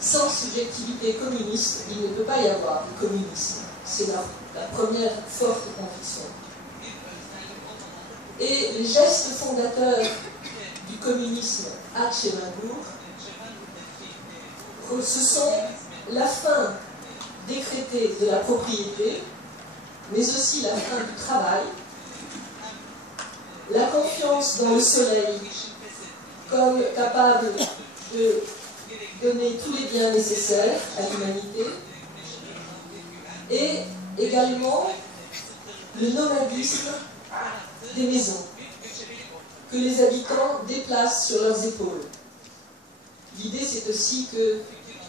sans subjectivité communiste, il ne peut pas y avoir de communisme. C'est la première forte conviction. Et les gestes fondateurs du communisme à Tchernambourg, ce sont la fin décrétée de la propriété, mais aussi la fin du travail, la confiance dans le soleil comme capable de donner tous les biens nécessaires à l'humanité, et également le nomadisme des maisons que les habitants déplacent sur leurs épaules. L'idée, c'est aussi que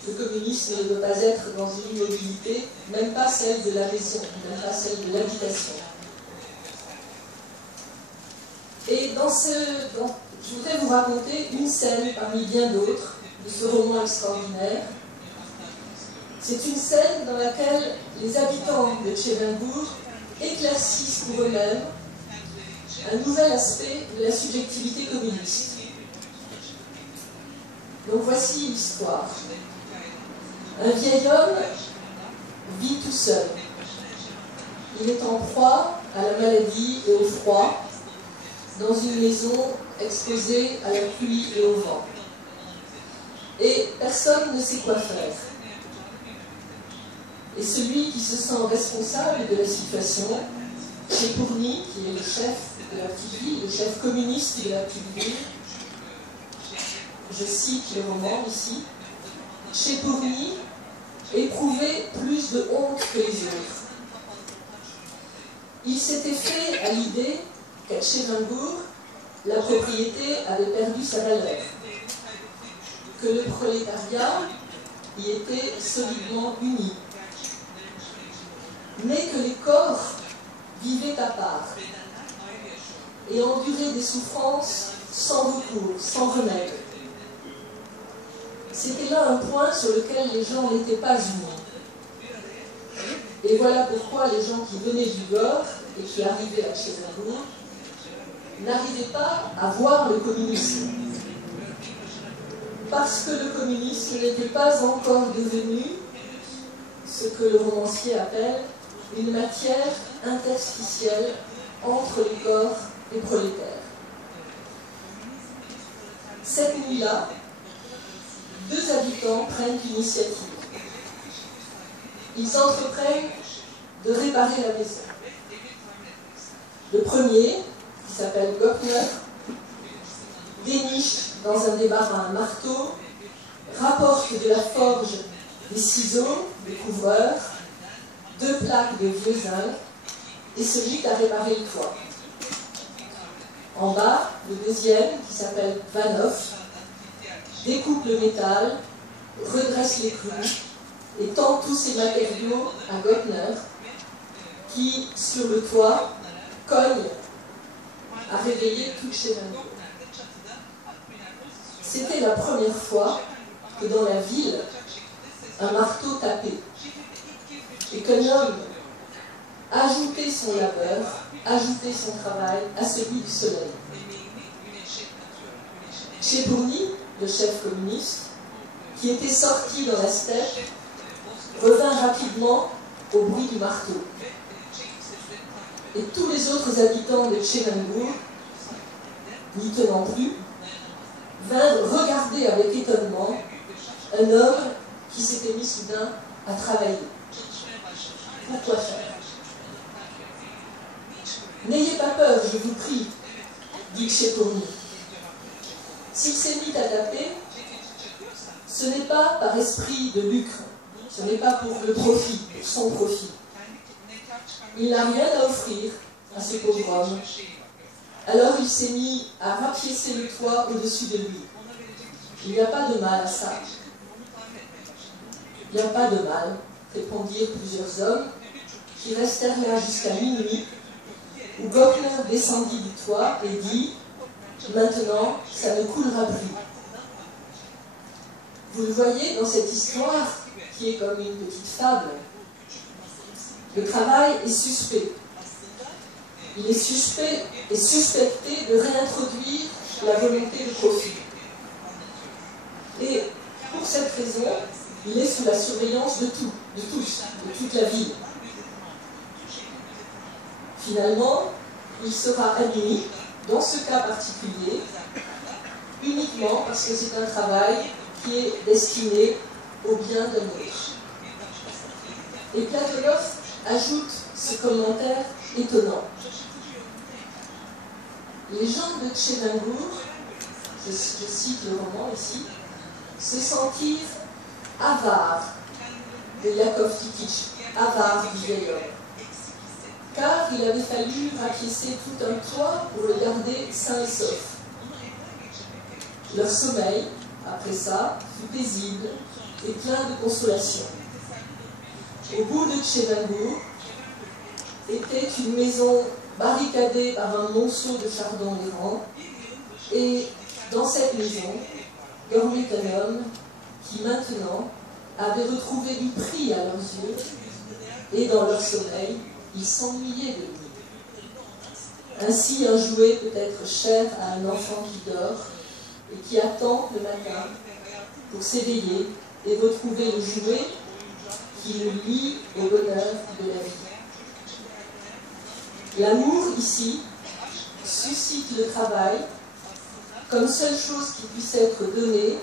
le communisme ne doit pas être dans une immobilité, même pas celle de la maison, même pas celle de l'habitation. Et je voudrais vous raconter une scène parmi bien d'autres de ce roman extraordinaire. C'est une scène dans laquelle les habitants de Tchernambourg éclaircissent pour eux-mêmes un nouvel aspect de la subjectivité communiste. Donc voici l'histoire. Un vieil homme vit tout seul. Il est en proie à la maladie et au froid, dans une maison exposée à la pluie et au vent. Et personne ne sait quoi faire. Et celui qui se sent responsable de la situation, Chepourny, qui est le chef de la petite ville, le chef communiste de la petite ville, je cite le roman ici, Chepourny éprouvait plus de honte que les autres. Il s'était fait à l'idée qu'à Tchernambourg, la propriété avait perdu sa valeur, que le prolétariat y était solidement uni, mais que les corps vivaient à part et enduraient des souffrances sans recours, sans remède. C'était là un point sur lequel les gens n'étaient pas unis. Et voilà pourquoi les gens qui venaient du Nord et qui arrivaient à Tchernambourg n'arrivaient pas à voir le communisme. Parce que le communisme n'était pas encore devenu ce que le romancier appelle une matière interstitielle entre les corps des prolétaires. Cette nuit-là, deux habitants prennent l'initiative. Ils entreprennent de réparer la maison. Le premier, qui s'appelle Goppner, déniche dans un débarras un marteau, rapporte de la forge des ciseaux, des couvreurs, 2 plaques de vieux zinc et se mit à réparer le toit. En bas, le deuxième, qui s'appelle Vanoff, découpe le métal, redresse les clous et tend tous ses matériaux à Goppner, qui, sur le toit, cogne à réveiller toute Tchernambourg. C'était la première fois que dans la ville, un marteau tapait et qu'un homme ajoutait son labeur, ajoutait son travail à celui du soleil. Chepourny, le chef communiste, qui était sorti dans la steppe, revint rapidement au bruit du marteau. Et tous les autres habitants de Tchernambourg, n'y tenant plus, vinrent regarder avec étonnement un homme qui s'était mis soudain à travailler. Pourquoi faire? N'ayez pas peur, je vous prie, dit Chepourny. S'il s'est mis à taper, ce n'est pas par esprit de lucre, ce n'est pas pour le profit, pour son profit. Il n'a rien à offrir à ce pauvre homme. Alors il s'est mis à rapiécer le toit au-dessus de lui. Il n'y a pas de mal à ça. Il n'y a pas de mal, répondirent plusieurs hommes, qui restèrent là jusqu'à minuit, où Goppner descendit du toit et dit « Maintenant, ça ne coulera plus ». Vous le voyez dans cette histoire, qui est comme une petite fable, le travail est suspect. Il est suspect et suspecté de réintroduire la volonté de profit. Et pour cette raison, il est sous la surveillance de tous, de toute la ville. Finalement, il sera admis, dans ce cas particulier, uniquement parce que c'est un travail qui est destiné au bien d'un autre. Et Platonov ajoute ce commentaire étonnant. Les gens de Tchelingour, je cite le roman ici, se sentirent avares de Yakov Tikitch, avares du vieil homme, car il avait fallu rapiécer tout un toit pour le garder sain et sauf. Leur sommeil, après ça, fut paisible et plein de consolation. Au bout de Tchelingour était une maison barricadée par un monceau de chardon errant, et dans cette maison dormait un homme qui maintenant avait retrouvé du prix à leurs yeux, et dans leur sommeil, ils s'ennuyaient de lui. Ainsi, un jouet peut être cher à un enfant qui dort et qui attend le matin pour s'éveiller et retrouver le jouet qui le lie au bonheur de la vie. L'amour, ici, suscite le travail comme seule chose qui puisse être donnée